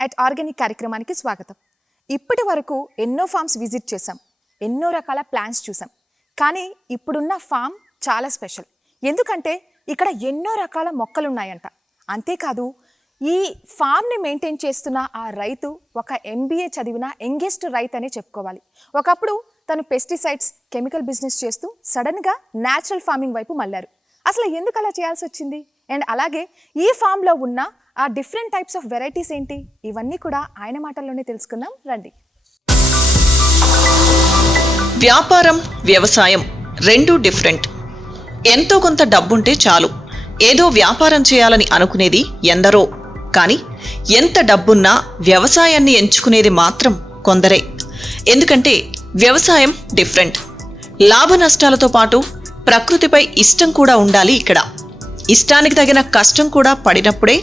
At organic కార్యక్రమానికి స్వాగతం ఇప్పటి వరకు ఎన్నో ఫామ్స్ విజిట్ చేశాం. ఎన్నో రకాల ప్లాన్స్ చూసాం కానీ ఇప్పుడున్న ఫామ్ చాలా స్పెషల్ ఎందుకంటే ఇక్కడ ఎన్నో రకాల మొక్కలు ఉన్నాయంట అంతేకాదు ఈ ఫామ్ని మెయింటైన్ చేస్తున్న ఆ రైతు ఒక ఎంబీఏ చదివిన యంగెస్ట్ రైతు అనే చెప్పుకోవాలి. ఒకప్పుడు తను పెస్టిసైడ్స్ కెమికల్ బిజినెస్ చేస్తూ సడన్గా న్యాచురల్ ఫార్మింగ్ వైపు మళ్ళారు. అసలు ఎందుకు అలా చేయాల్సి వచ్చింది? అండ్ అలాగే ఈ ఫామ్లో ఉన్న ఆ డిఫరెంట్ టైప్స్ ఆఫ్ వెరైటీస్ ఏంటి? ఇవన్నీ కూడా ఆయన మాటల్లోనే తెలుసుకుందాం. రండి. వ్యాపారం వ్యవసాయం రెండు డిఫరెంట్ ఎంతో కొంత డబ్బుంటే చాలు. ఏదో వ్యాపారం చేయాలని అనుకునేది ఎందరో. కానీ ఎంత డబ్బున్నా వ్యవసాయాన్ని ఎంచుకునేది మాత్రం కొందరే. ఎందుకంటే వ్యవసాయం డిఫరెంట్ లాభ నష్టాలతో పాటు ప్రకృతిపై ఇష్టం కూడా ఉండాలి ఇక్కడ. ఇష్టానికి తగిన కష్టం కూడా పడినప్పుడే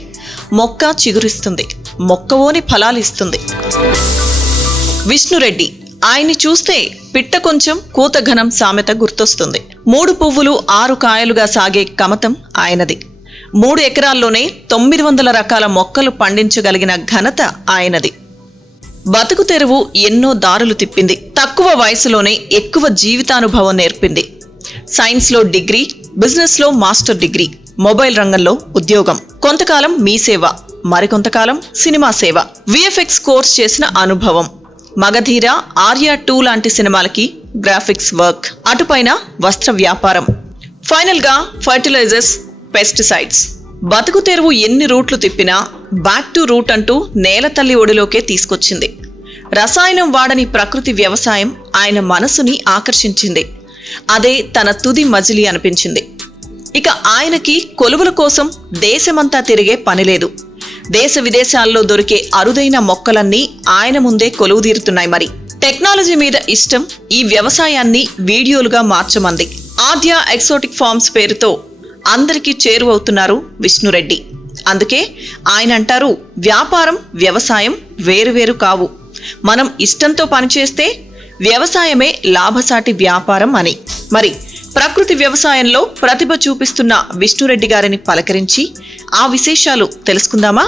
మొక్క చిగురిస్తుంది. మొక్కవోని ఫలాలిస్తుంది. విష్ణురెడ్డి ఆయన్ని చూస్తే పిట్ట కొంచెం కూతఘనం సామెత గుర్తొస్తుంది. మూడు పువ్వులు ఆరు కాయలుగా సాగే కమతం ఆయనది. మూడు ఎకరాల్లోనే తొమ్మిది వందల రకాల మొక్కలు పండించగలిగిన ఘనత ఆయనది. బతుకు తెరువు ఎన్నో దారులు తిప్పింది. తక్కువ వయసులోనే ఎక్కువ జీవితానుభవం నేర్పింది. సైన్స్లో డిగ్రీ బిజినెస్లో మాస్టర్ డిగ్రీ మొబైల్ రంగంలో ఉద్యోగం. కొంతకాలం మీ సేవ మరికొంతకాలం సినిమా సేవ. విఎఫ్ఎక్స్ కోర్స్ చేసిన అనుభవం. మగధీర ఆర్య టూ లాంటి సినిమాలకి గ్రాఫిక్స్ వర్క్. అటుపైన వస్త్ర వ్యాపారం. ఫైనల్గా ఫర్టిలైజర్స్ పెస్టిసైడ్స్. బతుకు తెరువు ఎన్ని రూట్లు తిప్పినా బ్యాక్ టు రూట్ అంటూ నేల తల్లి ఒడిలోకే తీసుకొచ్చింది. రసాయనం వాడని ప్రకృతి వ్యవసాయం ఆయన మనసుని ఆకర్షించింది. అదే తన తుది మజిలీ అనిపించింది. ఇక ఆయనకి కొలువుల కోసం దేశమంతా తిరిగే పనిలేదు దేశ విదేశాల్లో దొరికే అరుదైన మొక్కలన్నీ ఆయన ముందే కొలువు తీరుతున్నాయి మరి. టెక్నాలజీ మీద ఇష్టం ఈ వ్యవసాయాన్ని వీడియోలుగా మార్చమంది. ఆద్య ఎక్సోటిక్ ఫార్మ్స్ పేరుతో అందరికీ చేరువవుతున్నారు విష్ణురెడ్డి. అందుకే ఆయన అంటారు వ్యాపారం వ్యవసాయం వేరువేరు కావు. మనం ఇష్టంతో పనిచేస్తే వ్యవసాయమే లాభసాటి వ్యాపారం అని. మరి ప్రకృతి వ్యవసాయంలో ప్రతిభ చూపిస్తున్న విష్ణురెడ్డి గారిని పలకరించి ఆ విశేషాలు తెలుసుకుందామా?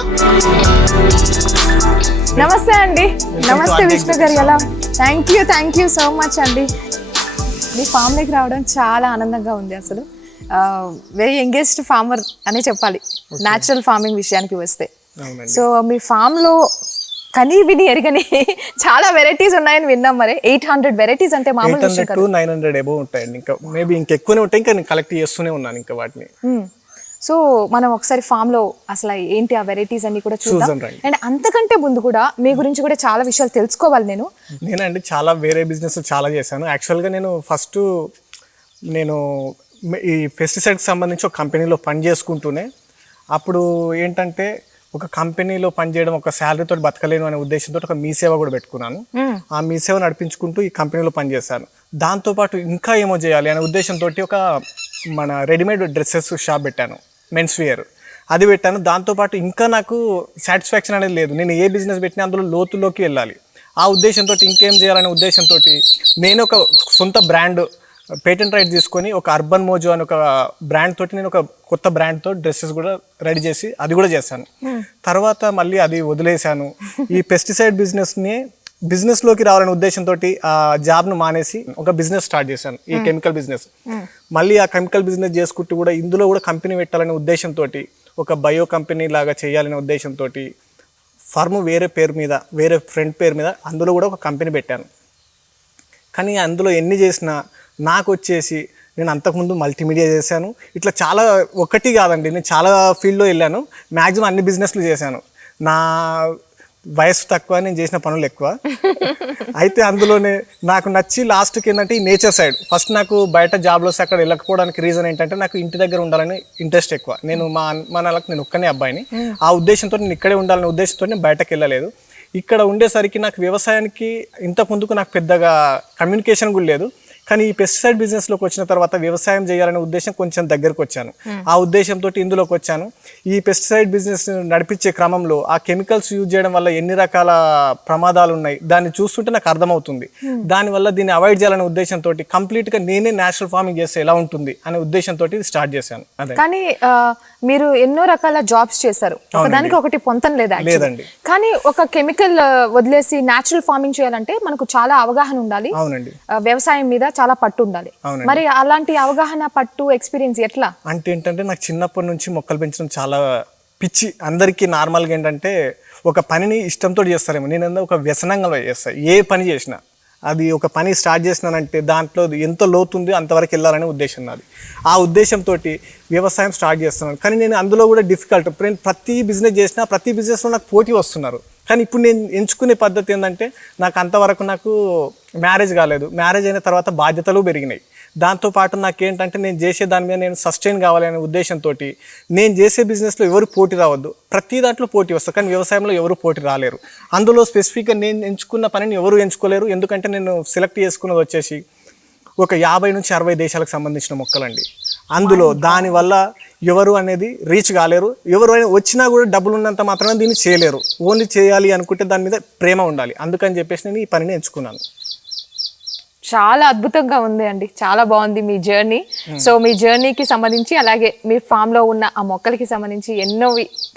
నమస్తే అండి. నమస్తే విష్ణు గారు ఎలా? Thank you thank you so much అండి. మీ ఫామ్లోకి రావడం చాలా ఆనందంగా ఉంది అసలు. వెరీ యంగెస్ట్ ఫార్మర్ అనే చెప్పాలి. న్యాచురల్ ఫార్మింగ్ విషయానికి వస్తే. సో మీ ఫామ్లో కనీ విని ఎరగని చాలా వెరైటీస్ ఉన్నాయని విన్నాం మరి. ఎయిట్ హండ్రెడ్ వెరైటీస్ అంటే మామూలు విషయం నైన్ హండ్రెడ్ ఎబో ఉంటాయండి. ఇంకా మేబీ ఇంకెక్కువనే ఉంటాయి. ఇంకా నేను కలెక్ట్ చేస్తూనే ఉన్నాను ఇంకా వాటిని. సో మనం ఒకసారి ఫామ్లో అసలు ఏంటి ఆ వెరైటీస్ అన్ని కూడా చూద్దాం. చూద్దాం రండి. అండ్ అంతకంటే ముందు కూడా మీ గురించి కూడా చాలా విషయాలు తెలుసుకోవాలి నేను. నేనండి చాలా వేరే బిజినెస్ చాలా చేశాను. యాక్చువల్గా నేను ఫస్ట్ నేను మే- ఈ పెస్టిసైడ్కి సంబంధించి ఒక కంపెనీలో పని చేసుకుంటూనే అప్పుడు ఏంటంటే ఒక కంపెనీలో పనిచేయడం ఒక శాలరీతో బతకలేను అనే ఉద్దేశంతో ఒక మీ సేవ కూడా పెట్టుకున్నాను. ఆ మీ సేవ నడిపించుకుంటూ ఈ కంపెనీలో పనిచేశాను. దాంతోపాటు ఇంకా ఏమో చేయాలి అనే ఉద్దేశంతో ఒక మన రెడీమేడ్ డ్రెస్సెస్ షాప్ పెట్టాను మెన్స్ వేర్. అది పెట్టాను. దాంతోపాటు ఇంకా నాకు సాటిస్ఫాక్షన్ అనేది లేదు. నేను ఏ బిజినెస్ పెట్టినా అందులో లోతులోకి వెళ్ళాలి. ఆ ఉద్దేశంతో ఇంకేం చేయాలనే ఉద్దేశంతో నేను ఒక సొంత బ్రాండ్ పేటెంట్ రైట్ తీసుకొని ఒక అర్బన్ మోజో అని ఒక బ్రాండ్ తోటి నేను ఒక కొత్త బ్రాండ్తో డ్రెస్సెస్ కూడా రెడీ చేసి అది కూడా చేశాను. తర్వాత మళ్ళీ అది వదిలేశాను. ఈ పెస్టిసైడ్ బిజినెస్ని బిజినెస్లోకి రావాలనే ఉద్దేశంతో ఆ జాబ్ను మానేసి ఒక బిజినెస్ స్టార్ట్ చేశాను ఈ కెమికల్ బిజినెస్. మళ్ళీ ఆ కెమికల్ బిజినెస్ చేసుకుంటూ కూడా ఇందులో కూడా కంపెనీ పెట్టాలనే ఉద్దేశంతో ఒక బయో కంపెనీ లాగా చేయాలనే ఉద్దేశంతో ఫర్మ్ వేరే పేరు మీద వేరే ఫ్రెండ్ పేరు మీద అందులో కూడా ఒక కంపెనీ పెట్టాను. కానీ అందులో ఎన్ని చేసినా నాకు వచ్చేసి నేను అంతకుముందు మల్టీమీడియా చేశాను. ఇట్లా చాలా ఒకటి కాదండి నేను చాలా ఫీల్డ్లో వెళ్ళాను. మ్యాక్సిమం అన్ని బిజినెస్లు చేశాను. నా వయసు తక్కువ నేను చేసిన పనులు ఎక్కువ. అయితే అందులోనే నాకు నచ్చి లాస్ట్కి ఏంటంటే ఈ నేచర్ సైడ్ ఫస్ట్ నాకు బయట జాబ్లో వస్తే అక్కడ వెళ్ళకపోవడానికి రీజన్ ఏంటంటే నాకు ఇంటి దగ్గర ఉండాలని ఇంట్రెస్ట్ ఎక్కువ. నేను మా మా నెలకు నేను ఒక్కనే అబ్బాయిని. ఆ ఉద్దేశంతో నేను ఇక్కడే ఉండాలనే ఉద్దేశంతో నేను బయటకు వెళ్ళలేదు. ఇక్కడ ఉండేసరికి నాకు వ్యవసాయానికి ఇంత ముందుకు నాకు పెద్దగా కమ్యూనికేషన్ కూడా లేదు. కానీ ఈ పెస్టిసైడ్ బిజినెస్లోకి వచ్చిన తర్వాత వ్యవసాయం చేయాలనే ఉద్దేశం కొంచెం దగ్గరకు వచ్చాను. ఆ ఉద్దేశంతో ఇందులోకి వచ్చాను. ఈ పెస్టిసైడ్ బిజినెస్ నడిపించే క్రమంలో ఆ కెమికల్స్ యూజ్ చేయడం వల్ల ఎన్ని రకాల ప్రమాదాలు ఉన్నాయి దాన్ని చూస్తుంటే నాకు అర్థమవుతుంది. దానివల్ల దీన్ని అవాయిడ్ చేయాలనే ఉద్దేశంతో కంప్లీట్గా నేనే నేచురల్ ఫార్మింగ్ చేస్తే ఎలా ఉంటుంది అనే ఉద్దేశంతో ఇది స్టార్ట్ చేశాను. అదే. కానీ మీరు ఎన్నో రకాల జాబ్స్ చేశారు. ఒకదానికి ఒకటి పొంతం లేదా. లేదండి. కానీ ఒక కెమికల్ వదిలేసి న్యాచురల్ ఫార్మింగ్ చేయాలంటే మనకు చాలా అవగాహన ఉండాలి. అవునండి. వ్యవసాయం మీద చాలా పట్టు ఉండాలి. మరి అలాంటి అవగాహన పట్టు ఎక్స్పీరియన్స్ ఎట్లా? అంటే ఏంటంటే నాకు చిన్నప్పటి నుంచి మొక్కలు పెంచడం చాలా పిచ్చి. అందరికీ నార్మల్గా ఏంటంటే ఒక పనిని ఇష్టంతో చేస్తారేమో. నేను ఒక వ్యసనంగా చేస్తాను ఏ పని చేసినా. అది ఒక పని స్టార్ట్ చేసినానంటే దాంట్లో ఎంత లోతు ఉంది అంతవరకు వెళ్ళాలనే ఉద్దేశం నాది. ఆ ఉద్దేశంతో వ్యవసాయం స్టార్ట్ చేస్తున్నాను. కానీ నేను అందులో కూడా డిఫికల్ట్ నేను ప్రతి బిజినెస్ చేసినా ప్రతి బిజినెస్లో నాకు పోటీ వస్తున్నారు. కానీ ఇప్పుడు నేను ఎంచుకునే పద్ధతి ఏంటంటే నాకు అంతవరకు నాకు మ్యారేజ్ కాలేదు. మ్యారేజ్ అయిన తర్వాత బాధ్యతలు పెరిగినాయి. దాంతోపాటు నాకేంటంటే నేను చేసే దాని మీద నేను సస్టైన్ కావాలి అనే ఉద్దేశంతో నేను చేసే బిజినెస్లో ఎవరు పోటీ రావద్దు. ప్రతి దాంట్లో పోటీ వస్తుంది. కానీ వ్యవసాయంలో ఎవరు పోటీ రాలేరు. అందులో స్పెసిఫిక్గా నేను ఎంచుకున్న పనిని ఎవరు ఎంచుకోలేరు. ఎందుకంటే నేను సెలెక్ట్ చేసుకున్నది వచ్చేసి ఒక యాభై నుంచి అరవై దేశాలకు సంబంధించిన మొక్కలండి. అందులో దానివల్ల ఎవరు అనేది రీచ్ కాలేరు. ఎవరు వచ్చినా కూడా డబ్బులు ఉన్నంత మాత్రమే దీన్ని చేయలేరు. ఓన్లీ చేయాలి అనుకుంటే దాని మీద ప్రేమ ఉండాలి. అందుకని చెప్పేసి నేను ఈ పనిని ఎంచుకున్నాను. చాలా అద్భుతంగా ఉంది అండి. చాలా బాగుంది మీ జర్నీ సో మీ జర్నీకి సంబంధించి అలాగే మీ ఫామ్లో ఉన్న ఆ మొక్కలకి సంబంధించి ఎన్నో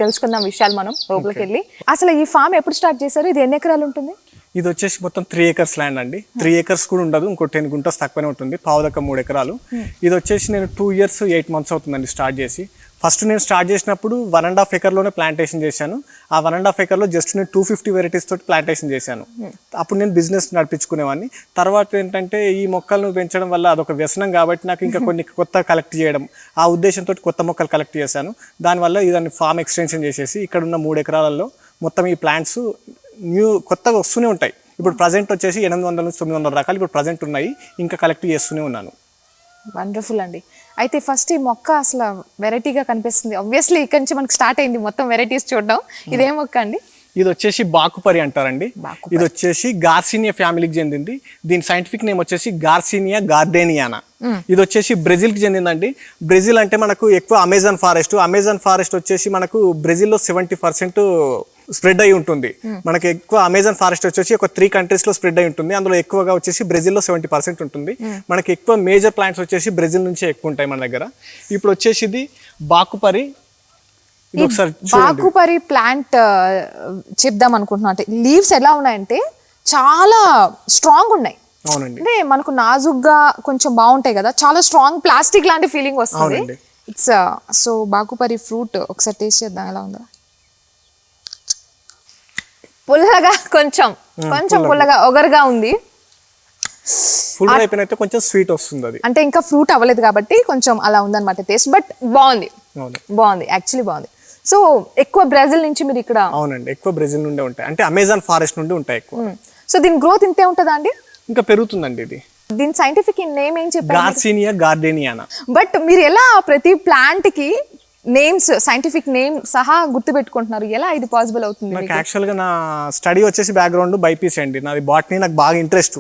తెలుసుకుందాం విషయాలు మనం లోపలికి వెళ్ళి. అసలు ఈ ఫామ్ ఎప్పుడు స్టార్ట్ చేశారు? ఇది ఎన్ని ఎకరాలు ఉంటుంది? ఇది వచ్చేసి మొత్తం త్రీ ఏకర్స్ ల్యాండ్ అండి. త్రీ ఏకర్స్ కూడా ఉండదు ఇంకో టెన్ గుంటస్ తక్కువనే ఉంటుంది. పావుదక్క మూడు ఎకరాలు. ఇది వచ్చేసి నేను టూ ఇయర్స్ ఎయిట్ మంత్స్ అవుతుందండి స్టార్ట్ చేసి. ఫస్ట్ నేను స్టార్ట్ చేసినప్పుడు వన్ అండ్ హాఫ్ ఎకర్లోనే ప్లాంటేషన్ చేశాను. ఆ వన్ అండ్ హాఫ్ ఎకర్లో జస్ట్ నేను టూ ఫిఫ్టీ వెరైటీస్ తోటి ప్లాంటేషన్ చేశాను. అప్పుడు నేను బిజినెస్ నడిపించుకునేవాడిని. తర్వాత ఏంటంటే ఈ మొక్కలను పెంచడం వల్ల అదొక వ్యసనం కాబట్టి నాకు ఇంకా కొన్ని కొత్త కలెక్ట్ చేయడం ఆ ఉద్దేశంతో కొత్త మొక్కలు కలెక్ట్ చేశాను. దానివల్ల ఇదాన్ని ఫామ్ ఎక్స్టెన్షన్ చేసేసి ఇక్కడ ఉన్న మూడు ఎకరాలలో మొత్తం ఈ ప్లాంట్స్ న్యూ కొత్తగా వస్తూనే ఉంటాయి. ఇప్పుడు ప్రజెంట్ వచ్చేసి ఎనిమిది వందల నుంచి తొమ్మిది వందల రకాలు ఇప్పుడు ప్రజెంట్ ఉన్నాయి. ఇంకా కలెక్ట్ చేస్తూనే ఉన్నాను. వండర్ఫుల్ అండి. అయితే ఫస్ట్ ఈ మొక్క అసలు వెరైటీగా కనిపిస్తుంది. ఆబ్వియస్లీ ఇక్కడ నుంచి మనకి స్టార్ట్ అయింది మొత్తం వెరైటీస్ చూడడం. ఇదేం మొక్క అండి? ఇది వచ్చేసి బాకుపరి అంటారండి. ఇది వచ్చేసి గార్సినియా ఫ్యామిలీకి చెందింది. దీని సైంటిఫిక్ నేమ్ వచ్చేసి గార్సినియా గార్డేనియానా. ఇది వచ్చేసి బ్రెజిల్కి చెందిందండి. బ్రెజిల్ అంటే మనకు ఎక్కువ అమెజాన్ ఫారెస్ట్ అమెజాన్ ఫారెస్ట్ వచ్చేసి మనకు బ్రెజిల్లో సెవెంటీ పర్సెంట్ స్ప్రెడ్ అయి ఉంటుంది. మనకి ఎక్కువ అమెజాన్ ఫారెస్ట్ వచ్చేసి ఒక త్రీ కంట్రీస్లో స్ప్రెడ్ అయి ఉంటుంది. అందులో ఎక్కువగా వచ్చేసి బ్రెజిల్లో సెవెంటీ పర్సెంట్ ఉంటుంది. మనకి ఎక్కువ మేజర్ ప్లాంట్స్ వచ్చేసి బ్రెజిల్ నుంచే ఎక్కువ ఉంటాయి మన దగ్గర. ఇప్పుడు వచ్చేసి ఇది బాకుపరి. బాకుపరి ప్లాంట్ చెప్దాం అనుకుంటున్నా అంటే లీవ్స్ ఎలా ఉన్నాయంటే చాలా స్ట్రాంగ్ ఉన్నాయి. అవునండి. అంటే మనకు నాజుగ్గా కొంచెం బాగుంటాయి కదా. చాలా స్ట్రాంగ్ ప్లాస్టిక్ లాంటి ఫీలింగ్ వస్తుంది. ఇట్స్ సో బాకుపరి ఫ్రూట్ ఒకసారి టేస్ట్ చేద్దాం. ఎలా ఉందో. పుల్లగా కొంచెం కొంచెం పుల్లగా. ఒగరుగా ఉంది. ఫుల్ అయిపోయిన అయితే కొంచెం స్వీట్ వస్తుంది అది. అంటే ఇంకా ఫ్రూట్ అవ్వలేదు కాబట్టి కొంచెం అలా ఉందన్నమాట టేస్ట్ బట్ బాగుంది. బాగుంది యాక్చువల్లీ బాగుంది. సో ఎక్కువ బ్రెజిల్ నుంచి మీరు ఇక్కడ అవునండి ఎక్కువ బ్రెజిల్ నుండే ఉంటాయి. అంటే అమెజాన్ ఫారెస్ట్ నుండి ఉంటాయి ఎక్కువ. సో దీని గ్రోత్ ఇంతే ఉంటుందా అండి? ఇంకా పెరుగుతుందండి ఇది. దీని సైంటిఫిక్ నేమ్ ఏం చెప్పారు గార్సినియా గార్డేనియానా బట్ మీరు ఎలా ప్రతి ప్లాంట్కి నేమ్స్ సైంటిఫిక్ నేమ్ సహా గుర్తు పెట్టుకుంటున్నారు ఎలా ఇది పాసిబుల్ అవుతుంది నాకు యాక్చువల్గా నా స్టడీ వచ్చేసి బ్యాక్గ్రౌండ్ బైపీసీ అండి. నాది బాటనీ నాకు బాగా ఇంట్రెస్ట్.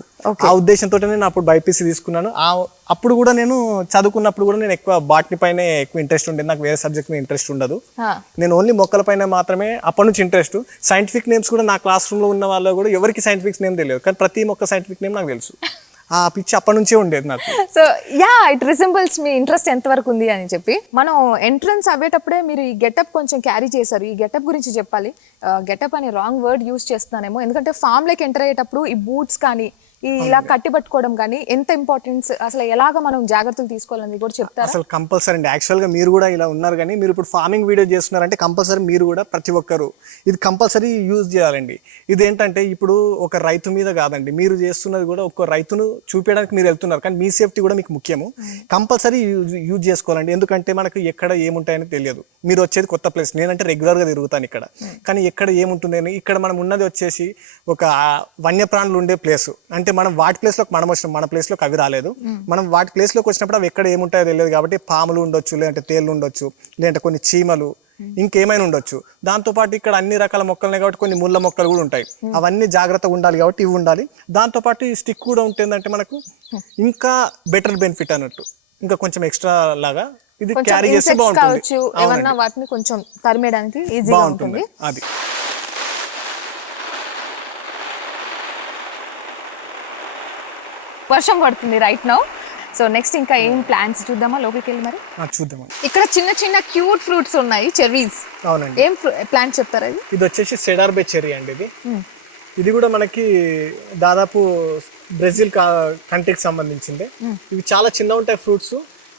ఆ ఉద్దేశంతో నేను అప్పుడు బైపీసీ తీసుకున్నాను. ఆ అప్పుడు కూడా నేను చదువుకున్నప్పుడు కూడా నేను ఎక్కువ బాటనీ పైనే ఎక్కువ ఇంట్రెస్ట్ ఉండేది. నాకు వేరే సబ్జెక్ట్ మీద ఇంట్రెస్ట్ ఉండదు. నేను ఓన్లీ మొక్కల పైన మాత్రమే అప్పటి నుంచి ఇంట్రెస్ట్ సైంటిఫిక్ నేమ్స్ కూడా నా క్లాస్ రూమ్లో ఉన్న వాళ్ళు కూడా ఎవరికి సైంటిఫిక్ నేమ్ తెలియదు. కానీ ప్రతి మొక్క సైంటిఫిక్ నేమ్ నాకు తెలుసు. ఆ పిచ్చి అప్పటి నుంచే ఉండేది నాకు. సో యా ఇట్ రిసింబల్స్ మీ ఇంట్రెస్ట్ ఎంతవరకు ఉంది అని చెప్పి. మనం ఎంట్రన్స్ అవ్వేటప్పుడే మీరు ఈ గెటప్ కొంచెం క్యారీ చేశారు. ఈ గెటప్ గురించి చెప్పాలి. Uh, గెటప్ అనే రాంగ్ వర్డ్ యూస్ చేస్తున్నానేమో. ఎందుకంటే farm ఎంటర్ అయ్యేటప్పుడు ఈ బూట్స్ కానీ ఇలా కట్టి పట్టుకోవడం కానీ ఎంత ఇంపార్టెన్స్ అసలు ఎలాగ మనం జాగ్రత్తలు తీసుకోవాలని కూడా చెప్తారా? అసలు కంపల్సరీ అండి. యాక్చువల్గా మీరు కూడా ఇలా ఉన్నారు కానీ మీరు ఇప్పుడు ఫార్మింగ్ వీడియో చేస్తున్నారంటే కంపల్సరీ మీరు కూడా ప్రతి ఒక్కరు. ఇది కంపల్సరీ యూజ్ చేయాలండి. ఇది ఏంటంటే ఇప్పుడు ఒక రైతు మీద కాదండి. మీరు చేస్తున్నది కూడా ఒక రైతును చూపించడానికి మీరు వెళ్తున్నారు కానీ మీ సేఫ్టీ కూడా మీకు ముఖ్యము. కంపల్సరీ యూజ్ చేసుకోవాలండి. ఎందుకంటే మనకు ఎక్కడ ఏముంటాయని తెలియదు. మీరు వచ్చేది కొత్త ప్లేస్ నేనంటే రెగ్యులర్గా తిరుగుతాను ఇక్కడ. కానీ ఎక్కడ ఏముంటుంది అని ఇక్కడ మనం ఉన్నది వచ్చేసి ఒక వన్యప్రాణులు ఉండే ప్లేస్ అంటే మనం వాటి ప్లేస్లోకి మనం వచ్చినాం మన ప్లేస్లోకి అవి రాలేదు. మనం వాటి ప్లేస్లోకి వచ్చినప్పుడు అవి ఎక్కడ ఏముంటాయో తెలియదు కాబట్టి పాములు ఉండొచ్చు లేదంటే తేళ్ళు ఉండొచ్చు లేదంటే కొన్ని చీమలు ఇంకేమైనా ఉండొచ్చు. దాంతోపాటు ఇక్కడ అన్ని రకాల మొక్కలు ఉన్నాయి కాబట్టి కొన్ని ముళ్ళ మొక్కలు కూడా ఉంటాయి. అవన్నీ జాగ్రత్తగా ఉండాలి కాబట్టి ఇవి ఉండాలి. దాంతోపాటు ఈ స్టిక్ కూడా ఉంటుందంటే మనకు ఇంకా బెటర్ బెనిఫిట్ అన్నట్టు. ఇంకా కొంచెం ఎక్స్ట్రా లాగా ఇది క్యారీ చేస్తే బాగుంటుంది. ఏమన్నా వాటిని కొంచెం తరిమేయడానికి ఈజీగా బాగుంటుంది. ఉంటుంది. అది. వర్షం పడుతుంది రైట్ నౌ సో నెక్స్ట్ ఇంకా ఏం ప్లాన్స్ చూద్దామా? లోపలికి వెళ్ళి మరి? ఆ, చూద్దామండి ఇక్కడ చిన్న చిన్న క్యూట్ ఫ్రూట్స్ ఉన్నాయి చెర్రీస్ అవునండి. ఏం ప్లాంట్ చెప్తారా ఇది? ఇది వచ్చేసి సెడార్ బే చెర్రీ అండి ఇది. ఇది కూడా మనకి దాదాపు బ్రెజిల్ కంట్రీకి సంబంధించింది. ఇవి చాలా చిన్న ఉంటాయి ఫ్రూట్స్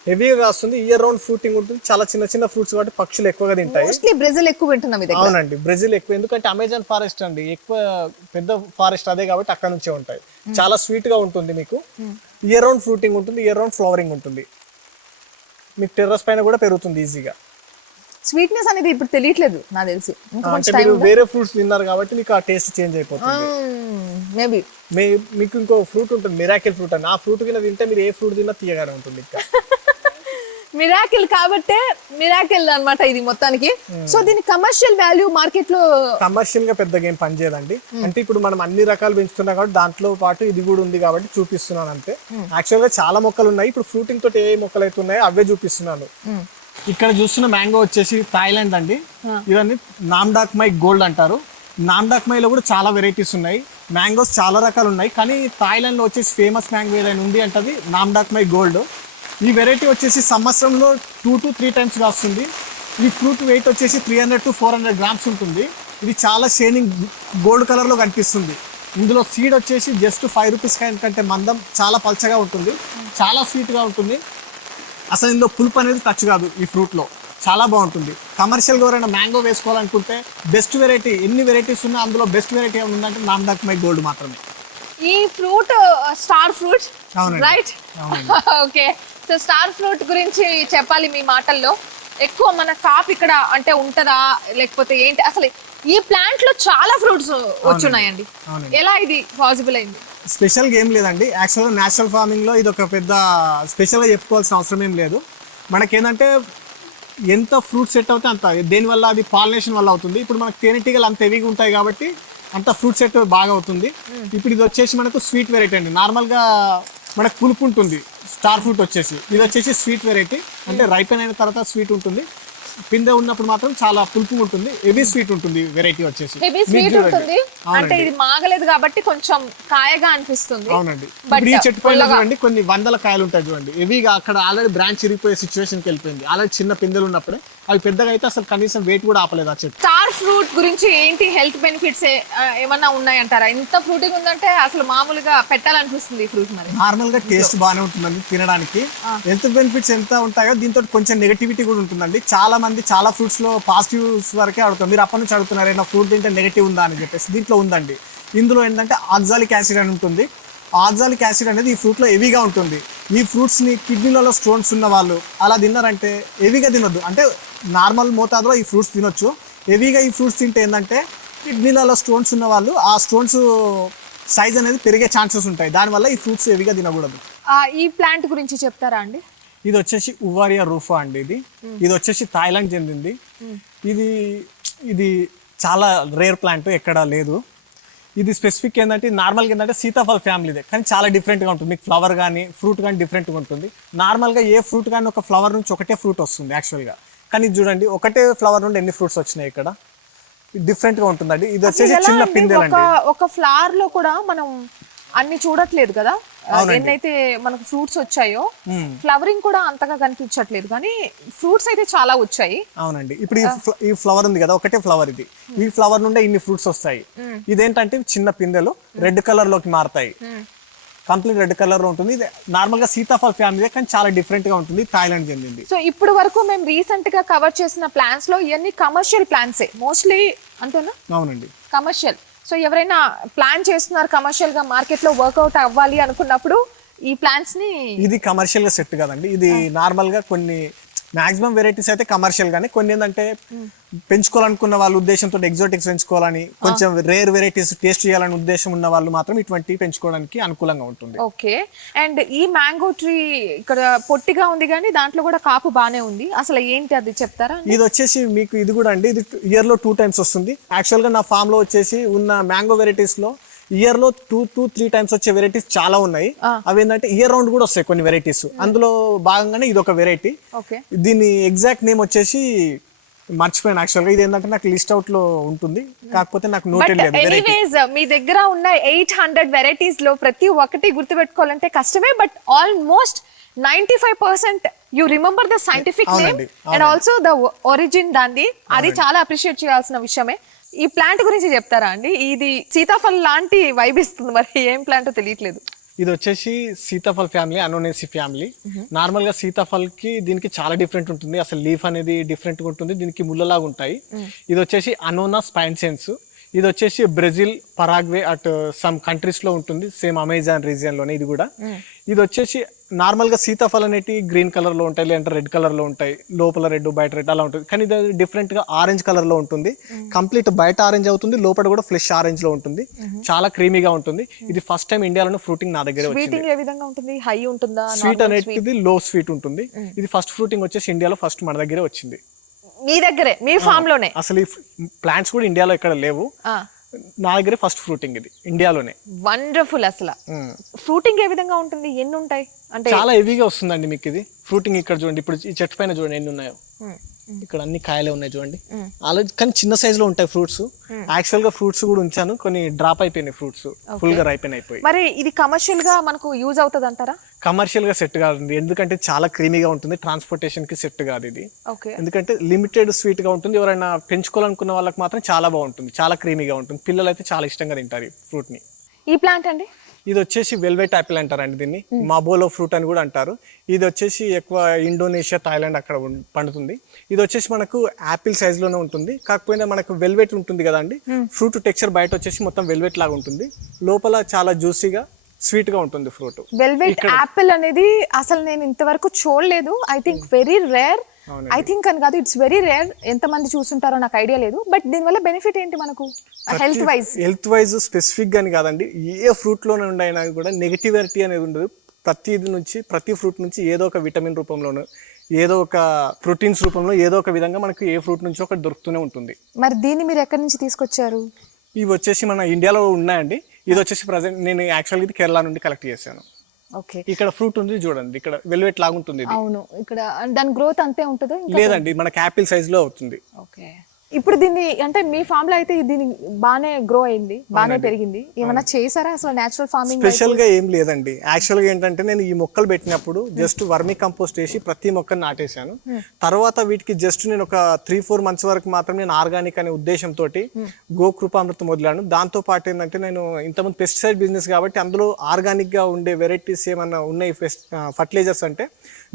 హెవీగా కాస్తుంది. ఇయర్ రౌండ్ ఫ్రూటింగ్ ఉంటుంది. చాలా చిన్న చిన్న ఫ్రూట్స్ కాబట్టి పక్షులు ఎక్కువగా తింటాయి. బ్రెజిల్ ఎక్కువ వింటున్నాం ఇది అవునండి. బ్రెజిల్ ఎక్కువ. ఎందుకంటే అమెజాన్ ఫారెస్ట్ అండి. ఎక్కువ పెద్ద ఫారెస్ట్ అదే కాబట్టి అక్కడ నుంచే ఉంటాయి. చాలా స్వీట్గా ఉంటుంది మీకు. ఇయర్ రౌండ్ ఫ్రూటింగ్ ఉంటుంది. ఇయర్ రౌండ్ ఫ్లవరింగ్ ఉంటుంది. మీకు టెర్రస్ పైన కూడా పెరుగుతుంది ఈజీగా. స్వీట్నెస్ అనేది ఇప్పుడు తెలియట్లేదు నాకు తెలిసి. మీరు వేరే ఫ్రూట్స్ తిన్నారు కాబట్టి మీకు ఆ టేస్ట్ చేంజ్ అయిపోతుంది. మేబీ మీ మీకు ఇంకో ఫ్రూట్ ఉంటుంది. మిరాకిల్ ఫ్రూట్ అని. ఆ ఫ్రూట్ కింద తింటే మీరు ఏ ఫ్రూట్ తిన్నా తీయగానే ఉంటుంది ఇంకా. మిరాకిల్ కాబట్టే మిరాకిల్ అన్నమాట ఇది మొత్తానికి. సో దీని కమర్షియల్ వాల్యూ మార్కెట్లో కమర్షియల్గా పెద్దగా ఏం పనిచేయదండి. అంటే ఇప్పుడు మనం అన్ని రకాలు పెంచుతున్నాం కాబట్టి దాంట్లో పాటు ఇది కూడా ఉంది కాబట్టి చూపిస్తున్నాను అంతే. యాక్చువల్గా చాలా మొక్కలు ఉన్నాయి. ఇప్పుడు ఫ్రూటింగ్ తోటి ఏ మొక్కలు అయితే ఉన్నాయో అవే చూపిస్తున్నాను. ఇక్కడ చూస్తున్న మ్యాంగో వచ్చేసి థాయిలాండ్ అండి. ఇవన్నీ నామ్డాక్ మై గోల్డ్ అంటారు. నామ్డాక్ మైలో కూడా చాలా వెరైటీస్ ఉన్నాయి. మ్యాంగోస్ చాలా రకాలు ఉన్నాయి. కానీ థాయిలాండ్లో వచ్చేసి ఫేమస్ మ్యాంగో ఏదైనా ఉంది అంటది నామ్డాక్ మై గోల్డ్ ఈ వెరైటీ వచ్చేసి సంవత్సరంలో టూ టు త్రీ టైమ్స్ కాస్తుంది ఈ ఫ్రూట్ వెయిట్ వచ్చేసి three hundred to four hundred grams ఉంటుంది. ఇది చాలా షైనింగ్ గోల్డ్ కలర్లో కనిపిస్తుంది. ఇందులో సీడ్ వచ్చేసి జస్ట్ ఫైవ్ రూపీస్ కంటే మందం చాలా పల్చగా ఉంటుంది. చాలా స్వీట్గా ఉంటుంది. అసలు ఇందులో పులుపు అనేది టచ్ కాదు ఈ ఫ్రూట్లో చాలా బాగుంటుంది. కమర్షియల్గా ఎవరైనా మ్యాంగో వేసుకోవాలనుకుంటే బెస్ట్ వెరైటీ ఎన్ని వెరైటీస్ ఉన్నా అందులో బెస్ట్ వెరైటీ ఉందంటే నామ్డాక్ మై గోల్డ్ మాత్రమే. ఈ fruit star fruit. Right. Okay so star fruit గురించి చెప్పాలి మీ మాటల్లో. ఎక్కువ మన కాప్ ఇక్కడ అంటే ఉంటదా? లేకపోతే ఏంటి? అసలు ఈ ప్లాంట్లో చాలా ఫ్రూట్స్ వచ్చున్నాయండి. ఎలా ఇది పాసిబుల్ అయింది? స్పెషల్గా ఏం లేదండి. యాక్చువల్గా నేచురల్ ఫార్మింగ్లో ఇది ఒక పెద్ద స్పెషల్గా చెప్పుకోవాల్సిన అవసరం ఏం లేదు. మనకేంటంటే ఎంత ఫ్రూట్ సెట్ అవుతే అంత దేనివల్ల అది పాలినేషన్ వల్ల అవుతుంది. ఇప్పుడు మనకు తేనెటీగలు అంత హెవీగా ఉంటాయి కాబట్టి అంత ఫ్రూట్ సెట్ బాగా అవుతుంది. ఇప్పుడు ఇది వచ్చేసి మనకు స్వీట్ వెరైటీ అండి. నార్మల్గా మనకు పులుపు ఉంటుంది స్టార్ ఫ్రూట్ వచ్చేసి. ఇది వచ్చేసి స్వీట్ వెరైటీ. అంటే రైపెన్ అయిన తర్వాత స్వీట్ ఉంటుంది. పిందె ఉన్నప్పుడు మాత్రం చాలా పులుపు ఉంటుంది హెవీ స్వీట్ ఉంటుంది వెరైటీ వచ్చేసి. Heavy sweet. ఉంటుంది. అంటే. ఇది మాగలేదు కాబట్టి కొంచెం కాయగా అనిపిస్తుంది. అవునండి. ఈ చెట్టు పైన చూడండి కొన్ని వందల కాయలు ఉంటాయి చూడండి. హెవీగా అక్కడ ఆల్రెడీ బ్రాంచ్ ఇరిగిపోయే సిచ్యువేషన్కి వెళ్ళిపోయింది. ఆల్రెడీ చిన్న పిందెలు ఉన్నప్పుడే అవి పెద్దగా అయితే అసలు కనీసం వెయిట్ కూడా ఆపలేదు ఆ చెట్టు. స్టార్ ఫ్రూట్ గురించి ఏంటి హెల్త్ బెనిఫిట్స్ ఏమన్నా ఉన్నాయంటారా? ఇంత ఫ్రూటింగ్ ఉందంటే అసలు మామూలుగా పెట్టాలనిపిస్తుంది ఈ ఫ్రూట్ మరి. నార్మల్గా టేస్ట్ బాగానే ఉంటుందండి తినడానికి. ఎంత బెనిఫిట్స్ ఎంత ఉంటాయో దీంతో కొంచెం నెగటివిటీ కూడా ఉంటుందండి. చాలా మంది చాలా ఫ్రూట్స్లో పాజిటివ్స్ వరకే అడుగుతారు. మీరు అప్పటి నుంచి అడుగుతున్నారు ఏదైనా ఫ్రూట్ తింటే నెగటివ్ ఉందా? అని చెప్పేసి. దీంట్లో ఉందండి. ఇందులో ఏంటంటే ఆక్సాలిక్ యాసిడ్ అని ఉంటుంది. ఆక్సాలిక్ యాసిడ్ అనేది ఈ ఫ్రూట్లో హెవీగా ఉంటుంది. ఈ ఫ్రూట్స్ని కిడ్నీలలో స్టోన్స్ ఉన్న వాళ్ళు అలా తిన్నారంటే హెవీగా తినొద్దు. అంటే నార్మల్ మోతాదులో ఈ ఫ్రూట్స్ తినొచ్చు. హెవీగా ఈ ఫ్రూట్స్ తింటే ఏంటంటే కిడ్నీలలో స్టోన్స్ ఉన్న వాళ్ళు ఆ స్టోన్స్ సైజ్ అనేది పెరిగే ఛాన్సెస్ ఉంటాయి. దానివల్ల ఈ ఫ్రూట్స్ హెవీగా తినకూడదు. ఆ, ఈ ప్లాంట్ గురించి చెప్తారా అండి? ఇది వచ్చేసి ఉవారియా రూఫా అండి ఇది. ఇది వచ్చేసి థాయిలాండ్ చెందింది. ఇది ఇది చాలా రేర్ ప్లాంట్ ఎక్కడ లేదు. ఇది స్పెసిఫిక్ ఏంటంటే నార్మల్గా ఏంటంటే సీతాఫల్ ఫ్యామిలీదే కానీ చాలా డిఫరెంట్గా ఉంటుంది. మీకు ఫ్లవర్ కానీ ఫ్రూట్ కానీ డిఫరెంట్గా ఉంటుంది. నార్మల్గా ఏ ఫ్రూట్ కానీ ఒక ఫ్లవర్ నుంచి ఒకటే ఫ్రూట్ వస్తుంది యాక్చువల్గా. కానీ చూడండి ఒకటే ఫ్లవర్ నుండి ఎన్ని ఫ్రూట్స్ వచ్చినాయి ఇక్కడ? డిఫరెంట్గా ఉంటుందండి. ఇది వచ్చేసి చిన్న అండి? పిందెలండి. ఒక ఫ్లవర్లో కూడా మనం అన్ని చూడట్లేదు కదా. ఎన్నైతే మనకు ఫ్రూట్స్ వచ్చాయో. ఫ్లవరింగ్ కూడా అంతగా కనిపించట్లేదు. కానీ ఫ్రూట్స్ అయితే చాలా వచ్చాయి. అవునండి. ఇప్పుడు ఈ ఫ్లవర్ ఉంది కదా ఒకటే ఫ్లవర్ ఇది. ఈ ఫ్లవర్ నుండే ఇన్ని ఫ్రూట్స్ వస్తాయి. ఇదేంటంటే చిన్న పిందెలు రెడ్ కలర్లోకి మారతాయి. కంప్లీట్ రెడ్ కలర్లో ఉంటుంది. ఇది నార్మల్గా సీతాఫల్ ఫ్యామిలీ కానీ చాలా డిఫరెంట్గా ఉంటుంది. థాయిలాండ్ చెందింది. సో ఇప్పుడు వరకు మేము రీసెంట్గా కవర్ చేసిన ప్లాన్స్లో ఇవన్నీ కమర్షియల్ ప్లాన్సే. మోస్ట్లీ అంతేనా? అవునండి. కమర్షియల్. సో ఎవరైనా ప్లాన్ చేస్తున్నారు కమర్షియల్గా మార్కెట్లో వర్కౌట్ అవ్వాలి అనుకున్నప్పుడు ఈ ప్లాన్స్ని ఇది కమర్షియల్గా సెట్ కదండి. ఇది నార్మల్గా కొన్ని మాక్సిమం వెరైటీస్ అయితే కమర్షియల్ గానే. కొన్ని ఏంటంటే పెంచుకోవాలనుకున్న వాళ్ళ ఉద్దేశంతో ఎగ్జాటిక్స్ పెంచుకోవాలని కొంచెం రేర్ వెరైటీస్ టేస్ట్ చేయాలని ఉద్దేశం ఉన్న వాళ్ళు మాత్రం ఇటువంటి పెంచుకోవడానికి అనుకూలంగా ఉంటుంది. ఓకే. అండ్ ఈ మ్యాంగో ట్రీ ఇక్కడ పొట్టిగా ఉంది కానీ దాంట్లో కూడా కాపు బానే ఉంది. అసలు ఏంటి అది చెప్తారా? ఇది వచ్చేసి మీకు ఇది కూడా అండి. ఇది ఇయర్లో టూ టైమ్స్ వస్తుంది. యాక్చువల్గా నా ఫామ్లో వచ్చేసి ఉన్న మ్యాంగో వెరైటీస్లో ఇయర్లో టూ టూ త్రీ టైమ్స్ వచ్చే వెరైటీస్ చాలా ఉన్నాయి. అవి ఏంటంటే ఇయర్ రౌండ్ కూడా వస్తాయి కొన్ని వెరైటీస్ అందులో భాగంగానే ఇది ఒక వెరైటీ ఓకే దీని ఎగ్జాక్ట్ నేమ్ వచ్చేసి మర్చిపోయాను యాక్చువల్గా. ఇది ఏంటంటే నాకు లిస్ట్ అవుట్లో ఉంటుంది. కాకపోతే నాకు నోటెడ్ లేదు ఎనీవేస్ మీ దగ్గర ఉన్న ఎయిట్ హండ్రెడ్ వెరైటీస్లో ప్రతి ఒక్కటి గుర్తుపెట్టుకోవాలంటే కష్టమే. But almost ninety five percent you remember the scientific name and also the origin దాన్ని. అది చాలా అప్రిషియేట్ చేయాల్సిన విషయమే. ఈ ప్లాంట్ గురించి చెప్తారా అండి? ఇది సీతాఫలం లాంటి వైబ్ ఇస్తుంది మరి. ఏం ప్లాంట్ తెలియట్లేదు. ఇది వచ్చేసి సీతాఫల్ ఫ్యామిలీ అనోనేసి ఫ్యామిలీ నార్మల్గా సీతాఫల్కి దీనికి చాలా డిఫరెంట్ ఉంటుంది. అసలు లీఫ్ అనేది డిఫరెంట్గా ఉంటుంది. దీనికి ముళ్ళలాగా ఉంటాయి. ఇది వచ్చేసి అనోనా స్పైన్సెన్స్ ఇది వచ్చేసి బ్రెజిల్ పరాగ్వే అట్ సమ్ కంట్రీస్లో ఉంటుంది. సేమ్ అమెజాన్ రీజియన్లోనే ఇది కూడా. ఇది వచ్చేసి నార్మల్గా సీతాఫల్ అనేటి గ్రీన్ కలర్లో ఉంటాయి లేదంటే రెడ్ కలర్లో ఉంటాయి లోపల రెడ్ బయట రెడ్ అలా ఉంటుంది. కానీ ఇది డిఫరెంట్గా ఆరెంజ్ కలర్లో ఉంటుంది కంప్లీట్ బయట ఆరెంజ్ అవుతుంది లోపల కూడా ఫ్లెష్ ఆరెంజ్లో ఉంటుంది చాలా క్రీమీగా ఉంటుంది. ఇది ఫస్ట్ టైం ఇండియాలోనే ఫ్రూటింగ్ నా దగ్గర ఉంటుంది? హై ఉంటుందా? స్వీట్ అనేది లో స్వీట్ ఉంటుంది. ఇది ఫస్ట్ ఫ్రూటింగ్ వచ్చేసి ఇండియాలో ఫస్ట్ మన దగ్గరే వచ్చింది. మీ దగ్గరే మీ ఫామ్లోనే అసలు ఈ ప్లాంట్స్ కూడా ఇండియాలో ఇక్కడ లేవు. నా దగ్గరే ఫస్ట్ ఫ్రూటింగ్ ఇది ఇండియాలోనే. వండర్ఫుల్ అసలు. ఫ్రూటింగ్ ఏ విధంగా ఉంటుంది? ఎన్ని ఉంటాయి అంటే చాలా హెవీగా వస్తుందండి మీకు ఇది. ఫ్రూటింగ్ ఇక్కడ చూడండి ఇప్పుడు ఈ చెట్టు పైన చూడండి ఎన్ని ఉన్నాయో. ఇక్కడ అన్ని కాయలే ఉన్నాయి చూడండి. అలా కానీ చిన్న సైజ్లో ఉంటాయి ఫ్రూట్స్. యాక్చువల్గా ఫ్రూట్స్ కూడా ఉంచాను కొన్ని డ్రాప్ అయిపోయినాయి ఫ్రూట్స్. ఫుల్గా రైపెన్ అయిపోయి. మరి ఇది కమర్షియల్గా మనకు యూజ్ అవుతుంది అంటారా కమర్షియల్గా సెట్ కాదండి ఎందుకంటే చాలా క్రీమీగా ఉంటుంది ట్రాన్స్పోర్టేషన్కి సెట్ కాదు ఇది. ఓకే. ఎందుకంటే లిమిటెడ్ స్వీట్గా ఉంటుంది. ఎవరైనా పెంచుకోవాలనుకున్న వాళ్ళకి మాత్రం చాలా బాగుంటుంది. చాలా క్రీమీగా ఉంటుంది. పిల్లలు అయితే చాలా ఇష్టంగా తింటారు ఈ ఫ్రూట్ని. ఈ ప్లాంట్ అండి? ఇది వచ్చేసి వెల్వెట్ యాపిల్ అంటారండి దీన్ని. మాబోలో ఫ్రూట్ అని కూడా అంటారు. ఇది వచ్చేసి ఎక్కువ ఇండోనేషియా థాయిలాండ్ అక్కడ పండుతుంది. ఇది వచ్చేసి మనకు యాపిల్ సైజ్లోనే ఉంటుంది. కాకపోతే మనకు వెల్వెట్ ఉంటుంది కదండి. ఫ్రూట్ టెక్స్చర్ బయట వచ్చేసి మొత్తం వెల్వెట్ లాగా ఉంటుంది. లోపల చాలా జ్యూసీగా స్వీట్గా ఉంటుంది ఫ్రూట్. వెల్వెట్ యాపిల్ అనేది అసలు నేను ఇంతవరకు చూడలేదు. I think very rare I think అని కాదు ఇట్స్ వెరీ రేర్ ఎంత మంది చూస్తుంటారో నాకు ఐడియా లేదు బట్ దీనివల్ల బెనిఫిట్ ఏంటి మనకు? Health wise health wise specific గాని కాదండి ఏ ఫ్రూట్లోనే ఉండైనా కూడా నెగటివిటీ అనేది ఉండదు. ప్రతి నుంచి ప్రతి ఫ్రూట్ నుంచి ఏదో ఒక విటమిన్ రూపంలోనూ ఏదో ఒక ప్రోటీన్స్ రూపంలో ఏదో ఒక విధంగా మనకు ఏ ఫ్రూట్ నుంచి ఒకటి దొరుకుతూనే ఉంటుంది. మరి దీన్ని మీరు ఎక్కడి నుంచి తీసుకొచ్చారు? ఇవి వచ్చేసి మన ఇండియాలో ఉన్నాయండి. ఇది వచ్చేసి ప్రజెంట్ నేను యాక్చువల్గా ఇది కేరళ నుండి కలెక్ట్ చేశాను. ఓకే. ఇక్కడ ఫ్రూట్ ఉంది చూడండి ఇక్కడ వెల్వెట్ లాగా ఉంటుంది ఇది. అవును ఇక్కడ దాని గ్రోత్ అంతే ఉంటుందా లేదండి మనకి యాపిల్ సైజ్లో అవుతుంది. ఓకే. ఇప్పుడు దీన్ని అంటే మీ ఫామ్లో అయితే దీన్ని బాగానే గ్రో అయింది బాగానే పెరిగింది. ఏమైనా చేశారా అసలు నేచురల్ ఫార్మింగ్ స్పెషల్గా ఏం లేదండి. యాక్చువల్గా ఏంటంటే నేను ఈ మొక్కలు పెట్టినప్పుడు జస్ట్ వర్మి కంపోస్ట్ వేసి ప్రతి మొక్కను నాటేశాను. తర్వాత వీటికి జస్ట్ నేను ఒక త్రీ ఫోర్ మంత్స్ వరకు మాత్రం నేను ఆర్గానిక్ అనే ఉద్దేశంతో గోకృపామృతం వదిలాను దాంతో పాటు ఏంటంటే నేను ఇంతకుముందు పెస్టిసైడ్ బిజినెస్ కాబట్టి అందులో ఆర్గానిక్గా ఉండే వెరైటీస్ ఏమన్నా ఉన్నాయి ఫర్టిలైజర్స్ అంటే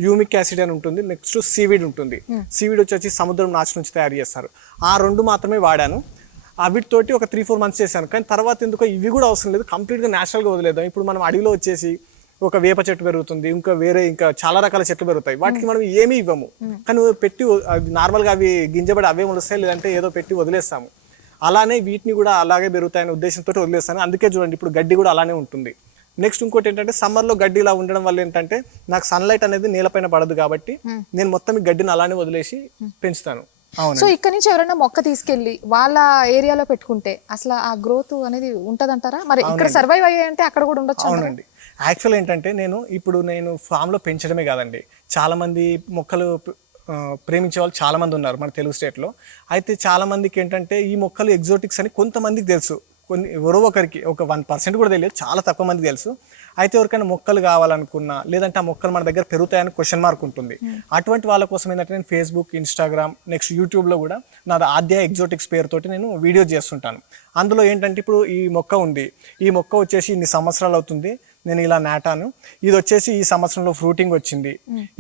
యూమిక్ యాసిడ్ అని ఉంటుంది నెక్స్ట్ సీవీడ్ ఉంటుంది. సీవీడ్ వచ్చి సముద్రం నాచు నుంచి తయారు చేస్తారు. ఆ రెండు మాత్రమే వాడాను. వీటితోటి ఒక త్రీ ఫోర్ మంత్స్ చేశాను. కానీ తర్వాత ఎందుకో ఇవి కూడా అవసరం లేదు కంప్లీట్గా న్యాచురల్గా వదిలేద్దాం. ఇప్పుడు మనం అడవిలో వచ్చేసి ఒక వేప చెట్టు పెరుగుతుంది ఇంకా వేరే ఇంకా చాలా రకాల చెట్లు పెరుగుతాయి. వాటికి మనం ఏమీ ఇవ్వము. కానీ పెట్టి నార్మల్గా అవి గింజబడి అవే వస్తాయి లేదంటే ఏదో పెట్టి వదిలేస్తాము. అలానే వీటిని కూడా అలాగే పెరుగుతాయనే ఉద్దేశంతో వదిలేస్తాను. అందుకే చూడండి ఇప్పుడు గడ్డి కూడా అలానే ఉంటుంది. నెక్స్ట్ ఇంకోటి ఏంటంటే సమ్మర్లో గడ్డి ఇలా ఉండడం వల్ల ఏంటంటే నాకు సన్లైట్ అనేది నేలపైన పడదు కాబట్టి నేను మొత్తం ఈ గడ్డిని అలానే వదిలేసి పెంచుతాను. అవును సో ఇక్కడ నుంచి ఎవరైనా మొక్క తీసుకెళ్ళి వాళ్ళ ఏరియాలో పెట్టుకుంటే అసలు ఆ గ్రోత్ అనేది ఉంటదంటారా? మరి ఇక్కడ సర్వైవ్ అయ్యాయంటే అక్కడ కూడా ఉండొచ్చు అవునండి. యాక్చువల్ ఏంటంటే నేను ఇప్పుడు నేను ఫామ్లో పెంచడమే కాదండి. చాలా మంది మొక్కలు ప్రేమించే వాళ్ళు చాలా మంది ఉన్నారు మన తెలుగు స్టేట్లో అయితే చాలా మందికి ఏంటంటే ఈ మొక్కలు ఎగ్జోటిక్స్ అని కొంతమందికి తెలుసు. కొన్ని ఎవరో ఒకరికి ఒక వన్ పర్సెంట్ కూడా తెలియదు చాలా తక్కువ మందికి తెలుసు. అయితే ఎవరికైనా మొక్కలు కావాలనుకున్నా లేదంటే ఆ మొక్కలు మన దగ్గర పెరుగుతాయని క్వశ్చన్ మార్క్ ఉంటుంది. అటువంటి వాళ్ళ కోసం ఏంటంటే నేను ఫేస్బుక్ ఇన్స్టాగ్రామ్ నెక్స్ట్ యూట్యూబ్లో కూడా నాది ఆద్య ఎగ్జోటిక్స్ పేరుతోటి నేను వీడియో చేస్తుంటాను. అందులో ఏంటంటే ఇప్పుడు ఈ మొక్క ఉంది. ఈ మొక్క వచ్చేసి ఇన్ని సంవత్సరాలు అవుతుంది. నేను ఇలా నాటాను. ఇది వచ్చేసి ఈ సంవత్సరంలో ఫ్రూటింగ్ వచ్చింది.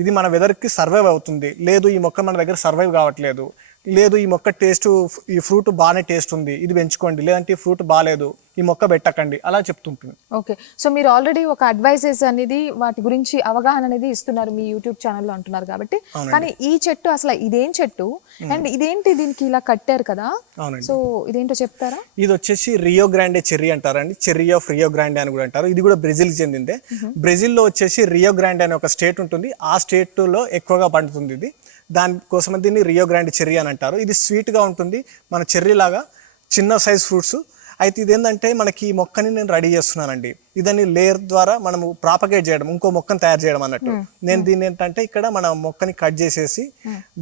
ఇది మన వెదర్కి సర్వైవ్ అవుతుంది. లేదు ఈ మొక్క మన దగ్గర సర్వైవ్ కావట్లేదు. లేదు ఈ మొక్క టేస్ట్ ఈ ఫ్రూట్ బాగానే టేస్ట్ ఉంది ఇది పెంచుకోండి లేదంటే ఈ ఫ్రూట్ బాగాలేదు ఈ మొక్క పెట్టకండి అలా చెప్తుంటుంది. ఓకే. సో మీరు ఆల్రెడీ ఒక అడ్వైజెస్ అనేది వాటి గురించి అవగాహన అనేది ఇస్తున్నారు మీ యూట్యూబ్ ఛానల్లో అంటున్నారు కాబట్టి. కానీ ఈ చెట్టు అసలు ఇదేం చెట్టు? అండ్ ఇదేంటి దీనికి ఇలా కట్టారు కదా. సో ఇదేంటో చెప్తారా? ఇది వచ్చేసి రియో గ్రాండే చెర్రీ అంటారండి చెర్రీ ఆఫ్ రియో గ్రాండే అని కూడా అంటారు. ఇది కూడా బ్రెజిల్కి చెందిందే. బ్రెజిల్లో వచ్చేసి రియో గ్రాండే అనే ఒక స్టేట్ ఉంటుంది. ఆ స్టేట్లో ఎక్కువగా పండుతుంది ఇది. దానికోసం దీన్ని రియో గ్రాండే చెర్రీ అని అంటారు. ఇది స్వీట్గా ఉంటుంది. మన చెర్రీ లాగా చిన్న సైజ్ ఫ్రూట్స్ అయితే ఇదేంటంటే మనకి ఈ మొక్కని నేను రెడీ చేస్తున్నానండి. ఇదని లేయర్ ద్వారా మనము ప్రాపగేట్ చేయడం ఇంకో మొక్కను తయారు చేయడం అన్నట్టు. నేను దీన్ని ఏంటంటే ఇక్కడ మన మొక్కని కట్ చేసేసి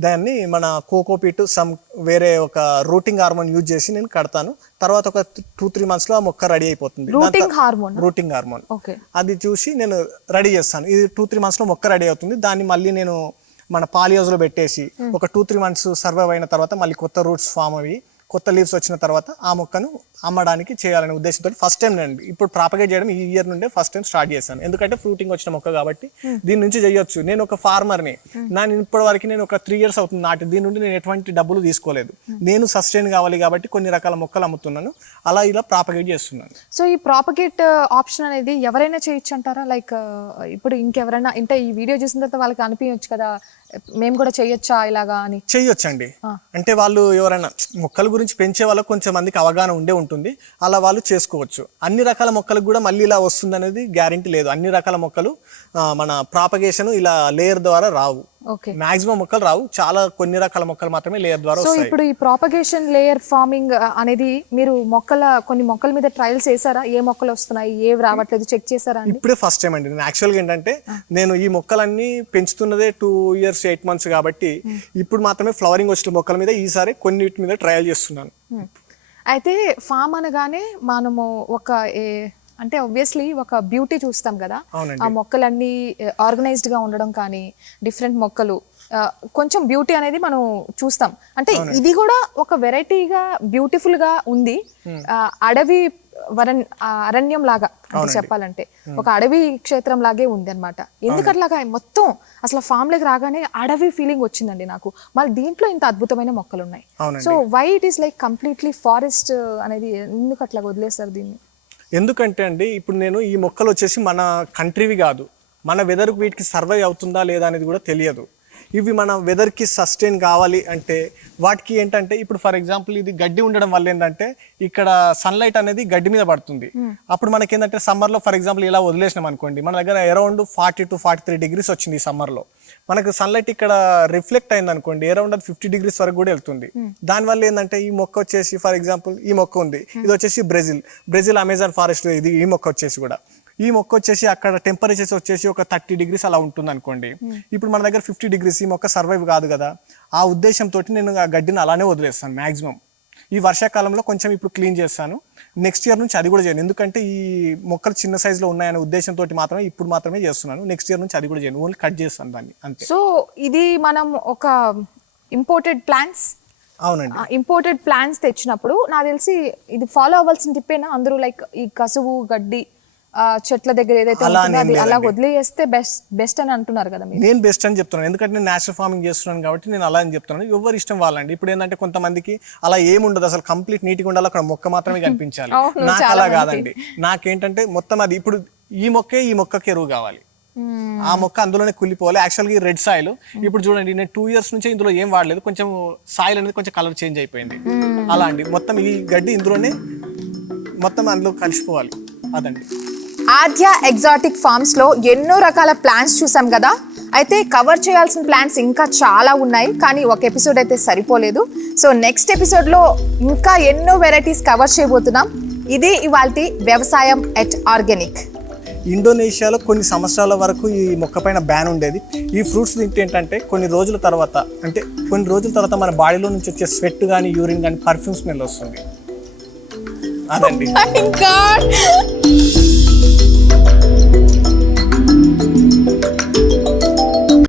దాన్ని మన కోకోపీట్ సమ్ వేరే ఒక రూటింగ్ హార్మోన్ యూజ్ చేసి నేను కడతాను. తర్వాత ఒక టూ త్రీ మంత్స్లో ఆ మొక్క రెడీ అయిపోతుంది. రూటింగ్ హార్మోన్ అది చూసి నేను రెడీ చేస్తాను. ఇది టూ త్రీ మంత్స్లో మొక్క రెడీ అవుతుంది. దాన్ని మళ్ళీ నేను మన పాలియోస్లో పెట్టేసి ఒక టూ త్రీ మంత్స్ సర్వైవ్ అయిన తర్వాత మళ్ళీ కొత్త రూట్స్ ఫామ్ అవి కొత్త లీవ్స్ వచ్చిన తర్వాత ఆ మొక్కను అమ్మడానికి చేయాలనే ఉద్దేశంతో ఫస్ట్ టైం నేను ఇప్పుడు ప్రాపగేట్ చేయడం ఈ ఇయర్ నుండే ఫస్ట్ టైం స్టార్ట్ చేశాను. ఎందుకంటే ఫ్రూటింగ్ వచ్చిన మొక్క కాబట్టి దీని నుంచి చేయొచ్చు. నేను ఒక ఫార్మర్ని నేను ఇప్పటి వరకు నేను ఒక త్రీ ఇయర్స్ అవుతుంది నాటి. దీని నుండి నేను ఎటువంటి డబ్బులు తీసుకోలేదు. నేను సస్టైన్ కావాలి కాబట్టి కొన్ని రకాల మొక్కలు అమ్ముతున్నాను. అలా ఇలా ప్రాపగేట్ చేస్తున్నాను. సో ఈ ప్రాపగేట్ ఆప్షన్ అనేది ఎవరైనా చేయొచ్చు అంటారా? లైక్ ఇప్పుడు ఇంకెవరైనా అంటే ఈ వీడియో చూసిన తర్వాత వాళ్ళకి అనిపించచ్చు కదా. మేము కూడా చేయొచ్చా ఇలాగా అని? చెయ్యొచ్చండి అంటే వాళ్ళు ఎవరైనా మొక్కల గురించి పెంచే వాళ్ళకి కొంచెం మందికి అవగాహన ఉండే ఉంటుంది. అలా వాళ్ళు చేసుకోవచ్చు. అన్ని రకాల మొక్కలకు కూడా మళ్ళీ ఇలా వస్తుంది అనేది గ్యారంటీ లేదు. అన్ని రకాల మొక్కలు మన ప్రాపగేషన్ ఇలా లేయర్ ద్వారా రావు. మాక్సిమం మొక్కలు రావు. చాలా కొన్ని రకాల మొక్కలు మాత్రమే లేయర్ ద్వారా సో ఇప్పుడు ఈ ప్రాపగేషన్ లేయర్ ఫార్మింగ్ అనేది మీరు మొక్కల కొన్ని మొక్కల మీద ట్రయల్స్ చేశారా? ఏ మొక్కలు వస్తున్నాయి? ఏవి రావట్లేదు? చెక్ చేశారా ఇప్పుడే ఫస్ట్ టైం అండి. నేను యాక్చువల్గా ఏంటంటే నేను ఈ మొక్కలన్నీ పెంచుతున్నదే టూ ఇయర్స్ ఎయిట్ మంత్స్ కాబట్టి ఇప్పుడు మాత్రమే ఫ్లవరింగ్ వచ్చిన మొక్కల మీద ఈసారి కొన్నిటి మీద ట్రయల్ చేస్తున్నాను. అయితే ఫామ్ అనగానే మనము ఒక ఏ- అంటే ఆబ్వియస్లీ ఒక బ్యూటీ చూస్తాం కదా. ఆ మొక్కలన్నీ ఆర్గనైజ్డ్గా ఉండడం కానీ డిఫరెంట్ మొక్కలు ఆ, కొంచెం బ్యూటీ అనేది మనం చూస్తాం. అంటే ఇది కూడా ఒక వెరైటీగా బ్యూటిఫుల్గా ఉంది. అడవి వరణ్ అరణ్యం లాగా అంటే చెప్పాలంటే ఒక అడవి క్షేత్రం లాగే ఉంది అనమాట ఎందుకట్లాగా మొత్తం అసలు ఫామ్లోకి రాగానే అడవి ఫీలింగ్ వచ్చిందండి నాకు. మళ్ళీ దీంట్లో ఇంత అద్భుతమైన మొక్కలు ఉన్నాయి. So why it is like completely forest అనేది ఎందుకు అట్లా వదిలేస్తారు దీన్ని? ఎందుకంటే అండి ఇప్పుడు నేను ఈ మొక్కలు వచ్చేసి మన కంట్రీవి కాదు. మన వెదర్కి వీటికి సర్వే అవుతుందా లేదా అనేది కూడా తెలియదు. ఇవి మన వెదర్కి సస్టైన్ కావాలి అంటే వాటికి ఏంటంటే ఇప్పుడు ఫర్ ఎగ్జాంపుల్ ఇది గడ్డి ఉండడం వల్ల ఏంటంటే ఇక్కడ సన్లైట్ అనేది గడ్డి మీద పడుతుంది. అప్పుడు మనకి ఏంటంటే సమ్మర్లో ఫర్ ఎగ్జాంపుల్ ఇలా వదిలేసినాం అనుకోండి మన దగ్గర around forty two forty three degrees వచ్చింది ఈ సమ్మర్లో మనకు సన్లైట్ ఇక్కడ రిఫ్లెక్ట్ అయింది అనుకోండి అరౌండ్ అది ఫిఫ్టీ డిగ్రీస్ వరకు కూడా వెళ్తుంది. దానివల్ల ఏంటంటే ఈ మొక్క వచ్చేసి ఫర్ ఎగ్జాంపుల్ ఈ మొక్క ఉంది ఇది వచ్చేసి బ్రెజిల్ బ్రెజిల్ అమెజాన్ ఫారెస్ట్ ఇది ఈ మొక్క వచ్చేసి కూడా. ఈ మొక్క వచ్చేసి అక్కడ టెంపరేచర్స్ వచ్చేసి ఒక థర్టీ డిగ్రీస్ అలా ఉంటుంది అనుకోండి ఇప్పుడు మన దగ్గర ఫిఫ్టీ డిగ్రీస్ ఈ మొక్క సర్వైవ్ కాదు కదా. ఆ ఉద్దేశంతో నేను ఆ గడ్డిని అలానే వదిలేస్తాను మాక్సిమం ఈ వర్షాకాలంలో కొంచెం ఇప్పుడు క్లీన్ చేస్తాను. నెక్స్ట్ ఇయర్ నుంచి అది కూడా చేయను. ఎందుకంటే ఈ మొక్కలు చిన్న సైజులో ఉన్నాయనే ఉద్దేశంతో మాత్రమే ఇప్పుడు మాత్రమే చేస్తున్నాను. నెక్స్ట్ ఇయర్ నుంచి అది కూడా చేయను. ఓన్లీ కట్ చేస్తాను దాన్ని అంతే. సో ఇది మనం ఒక ఇంపోర్టెడ్ ప్లాంట్స్ అవునండి. ఇంపోర్టెడ్ ప్లాంట్స్ తెచ్చినప్పుడు నాకు తెలిసి ఇది ఫాలో అవ్వాల్సిన టిప్పేనా అందరూ లైక్ ఈ కసువు గడ్డి చెట్ల దగ్గర ఏదైతే అలా అది. వదిలేస్తే బెస్ట్ బెస్ట్ అని అంటున్నారు కదా నేను బెస్ట్ అని చెప్తున్నాను. ఎందుకంటే నేను నేచురల్ ఫార్మింగ్ చేస్తున్నాను కాబట్టి నేను అలా అని చెప్తున్నాను. ఎవరి ఇష్టం వాళ్ళండి. ఇప్పుడు ఏంటంటే కొంతమందికి అలా ఏముండదు. అసలు కంప్లీట్ నీట్గా ఉండాలి. అక్కడ మొక్క మాత్రమే కనిపించాలి. నాకు అలా. కాదండి. నాకేంటంటే మొత్తం అది ఇప్పుడు ఈ మొక్కే ఈ మొక్కకి ఎరువు కావాలి. ఆ మొక్క అందులోనే కుళ్ళిపోవాలి. యాక్చువల్గా రెడ్ సాయిల్ ఇప్పుడు చూడండి నేను టూ ఇయర్స్ నుంచి ఇందులో ఏం వాడలేదు. కొంచెం సాయిల్ అనేది కొంచెం కలర్ చేంజ్ అయిపోయింది. అలా అండి. మొత్తం ఈ గడ్డి ఇందులోనే మొత్తం అందులో కలిసిపోవాలి. అదండి. ఆద్య ఎగ్జాటిక్ ఫార్మ్స్లో ఎన్నో రకాల ప్లాంట్స్ చూసాం కదా. అయితే కవర్ చేయాల్సిన ప్లాంట్స్ ఇంకా చాలా ఉన్నాయి. కానీ ఒక ఎపిసోడ్ అయితే సరిపోలేదు. సో నెక్స్ట్ ఎపిసోడ్లో ఇంకా ఎన్నో వెరైటీస్ కవర్ చేయబోతున్నాం. ఇది ఇవాళ వ్యవసాయం ఎట్ ఆర్గానిక్. ఇండోనేషియాలో కొన్ని సంవత్సరాల వరకు ఈ మొక్క పైన బ్యాన్ ఉండేది. ఈ ఫ్రూట్స్ తింటే ఏంటంటే కొన్ని రోజుల తర్వాత అంటే కొన్ని రోజుల తర్వాత మన బాడీలో నుంచి వచ్చే స్వెట్ కానీ యూరిన్ కానీ పర్ఫ్యూమ్ స్మెల్ వస్తుంది. అదండి. God.